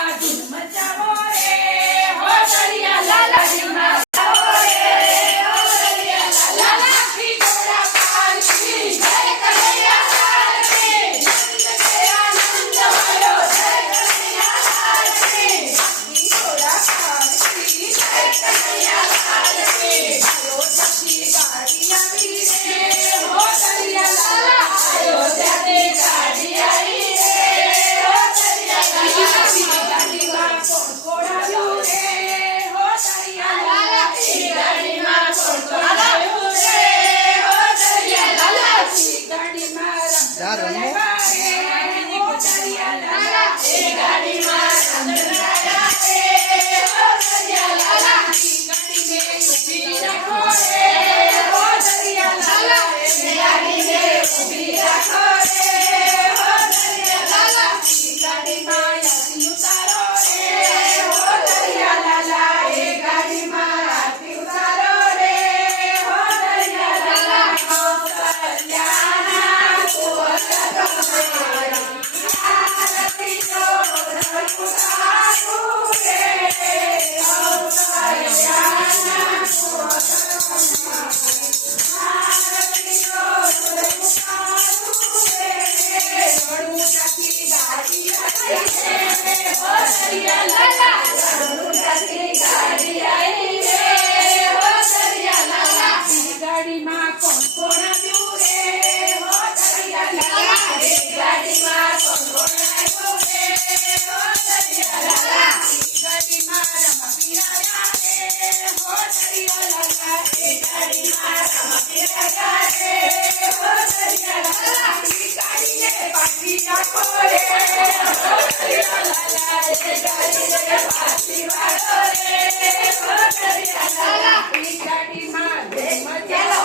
માં ધૂમ મચાવો રે હો દરિયા લાલાજીમાં મચાવો રે હો દરિયા લાલા કી ઘોડા પાલકી જય કનૈયા લાલ કી જય આનંદ વાયો જય કનૈયા લાલ કી ઘોડા પાલકી જય કનૈયા લાલ કી અયોધ્યાથી ગાડી આવી રે હો દરિયા લાલા અયોધ્યાથી ગાડી આવી રે હો દરિયા લાલા ગાડીમાં કોણ કોડાવ્યું રે હો દરિયા લાલા ગાડીમાં કોણ કોડાવ્યું રે હો દરિયા લાલા ગાડીમાં રમવા રે હો દરિયા લાલા ગાડીમાં રમવા રે હો દરિયા લાલા ગાડીને ઊભી રાખો રે હો દરિયા લાલા ગાડીને ઊભી રાખો રે હો દરિયા લાલા ગાડીમાં આરતી ઉતારો રે હો દરિયા લાલા એ ગાડીમાં આરતી ઉતારો રે હો દરિયા લાલા કલ્યાણા કોલકાતા આરતી નો ઉતારો રે હો કલ્યાણા કોલકાતા આરતી નો ઉતારો રે વડુંડાથી ગાડી આવી રે હો દરિયા લાલા વડુંડાથી ગાડી આવી રે હો દરિયા લાલા ગાડીમાં કોણ કોણ આવ્યું રે હો દરિયા લાલા ગાડીમાં કોણ કોણ આવ્યું રે હો દરિયા લાલા ગાડીમાં રમા પીરાયા રે હો દરિયા લાલા ગાડીમાં રમા પીરાયા રે હો દરિયા લાલા ગાડીને પાછી રાખો રે હો દરિયા લાલા ગાડીને પાછી વાળો રે હો દરિયા લાલા ગાડીમાં ધૂમ મચાવો